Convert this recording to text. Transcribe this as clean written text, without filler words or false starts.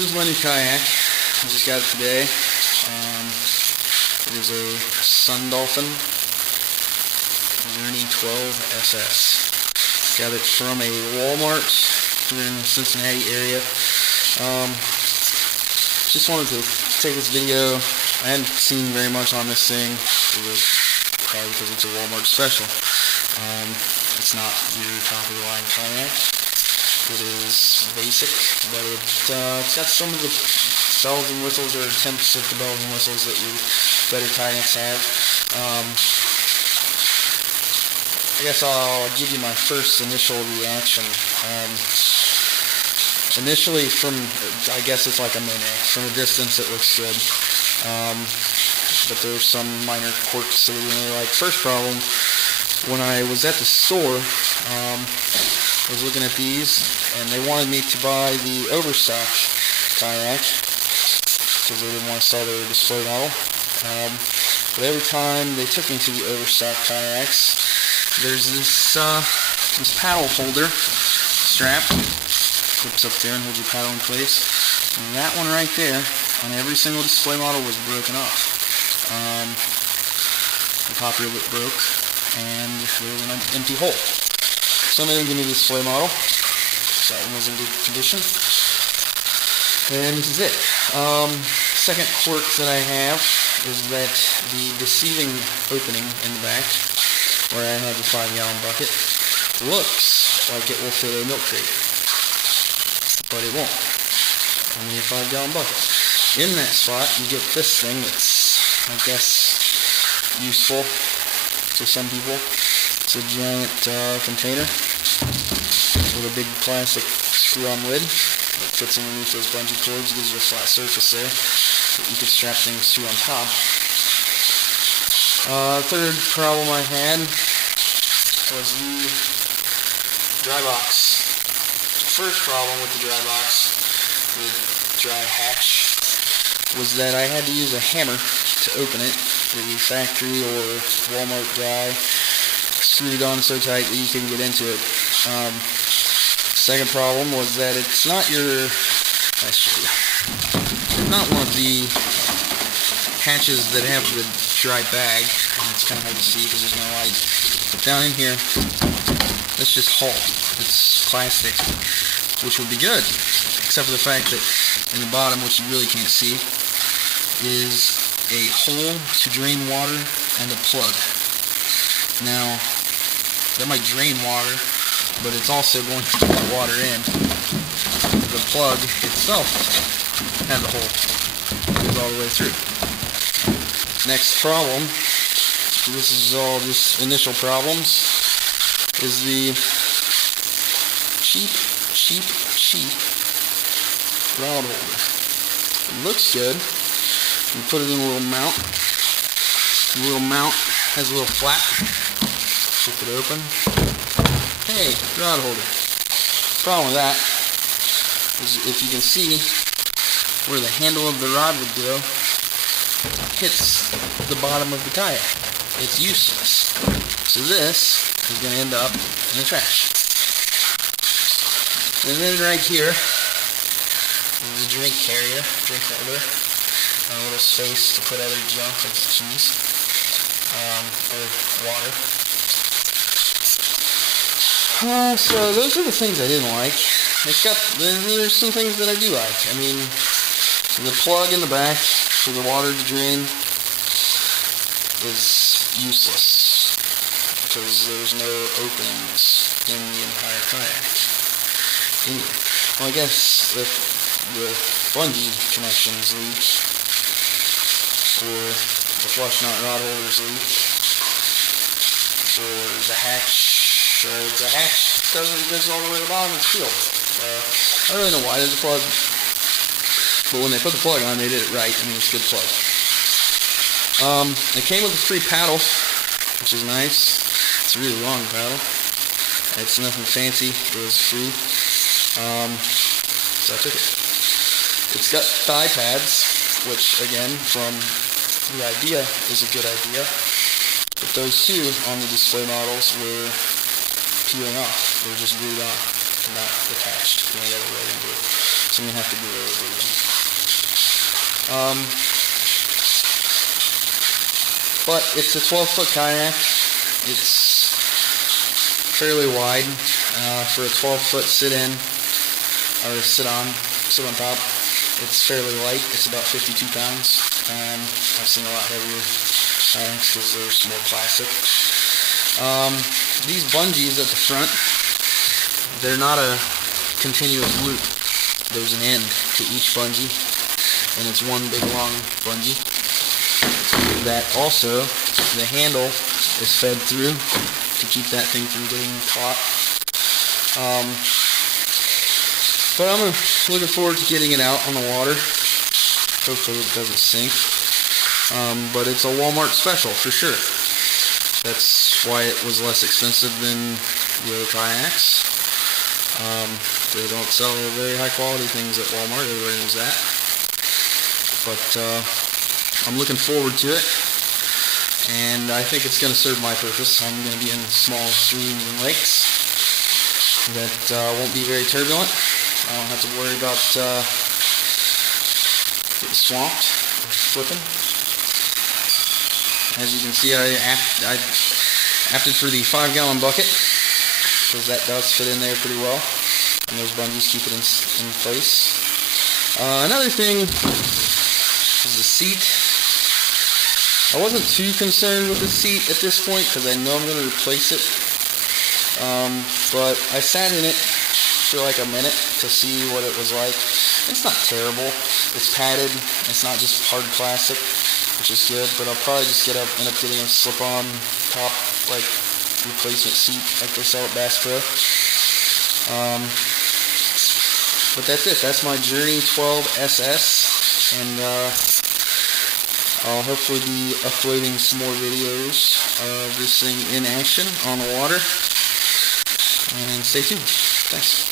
This is my new kayak. I just got it today. It is a Dolphin Journey 12 SS. Got it from a Walmart here in the Cincinnati area. Just wanted to take this video. I hadn't seen very much on this thing. It was probably because it's a Walmart special. It's not your top of the line kayak. It is basic, but it's got some of the bells and whistles, or attempts at the bells and whistles, that your better kayaks have. I guess I'll give you my first initial reaction. Initially, I guess it's like a Monet. From a distance, it looks good. But there's some minor quirks that I really like. First problem, when I was at the store, I was looking at these, and they wanted me to buy the overstock kayak because they didn't want to sell their display model. But every time they took me to the overstock kayaks, there's this paddle holder strap, clips up there and holds your paddle in place. And that one right there, on every single display model, was broken off. The top riblet broke, and there was an empty hole. Some of them give me the display model. That one was in good condition. And this is it. Second quirk that I have is that the deceiving opening in the back, where I have the 5-gallon bucket, looks like it will fit a milk crate. But it won't. Only a 5-gallon bucket. In that spot, you get this thing that's, I guess, useful to some people. It's a giant container with a big plastic screw-on lid that fits underneath those bungee cords. Gives you a flat surface there that you could strap things to on top. Third problem I had was the dry box. First problem with the dry box, the dry hatch, was that I had to use a hammer to open it. The factory or Walmart guy screwed it on so tight that you couldn't get into it. Second problem was that it's not not one of the hatches that have the dry bag, and it's kind of hard to see because there's no light. But down in here, that's just hull. It's plastic, which would be good, except for the fact that in the bottom, which you really can't see, is a hole to drain water and a plug. Now, that might drain water, but it's also going to let water in. The plug itself has a hole. It goes all the way through. Next problem, this is all just initial problems, is the cheap rod holder. It looks good. You put it in a little mount. The little mount has a little flap. Flip it open. Hey, rod holder. Problem with that is, if you can see where the handle of the rod would go, hits the bottom of the kayak. It's useless. So this is going to end up in the trash. And then right here is a drink holder. A little space to put other junk like cheese or water. So those are the things I didn't like. There's some things that I do like. I mean, the plug in the back for the water to drain is useless because there's no openings in the entire kayak. Anyway, well, I guess the bungee connections leak, or the flush nut rod holders leak, or the hatch goes all the way to the bottom of the field. I don't really know why there's a plug, but when they put the plug on, they did it right. I mean, it's a good plug. It came with a free paddle, which is nice. It's a really long paddle. It's nothing fancy. It was free. So I took it. It's got thigh pads, which, again, from the idea, is a good idea. But those two on the display models were peeling off. They were just glued on, not attached. You know, they were right into it. so I'm going to have to go over them. But it's a 12-foot kayak. It's fairly wide for a 12-foot sit-in, or sit on top. It's fairly light. It's about 52 pounds. I've seen a lot heavier kayaks because they're more plastic. These bungees at the front, they're not a continuous loop. There's an end to each bungee, and it's one big long bungee. That also, the handle is fed through to keep that thing from getting caught. But I'm looking forward to getting it out on the water. Hopefully it doesn't sink. But it's a Walmart special for sure. That's why it was less expensive than the other kayaks. They don't sell very high quality things at Walmart, everybody knows that. But I'm looking forward to it, and I think it's going to serve my purpose. I'm going to be in small streams and lakes that won't be very turbulent. I don't have to worry about getting swamped or flipping. As you can see, I opted for the 5-gallon bucket, because that does fit in there pretty well, and those bungees keep it in place. Another thing is the seat. I wasn't too concerned with the seat at this point because I know I'm going to replace it. But I sat in it for like a minute to see what it was like. It's not terrible. It's padded. It's not just hard plastic, which is good. But I'll probably just end up getting a slip-on top, like replacement seat, like they sell at Bass Pro. But that's it. That's my Journey 12 SS, and I'll hopefully be uploading some more videos of this thing in action on the water. And stay tuned. Thanks.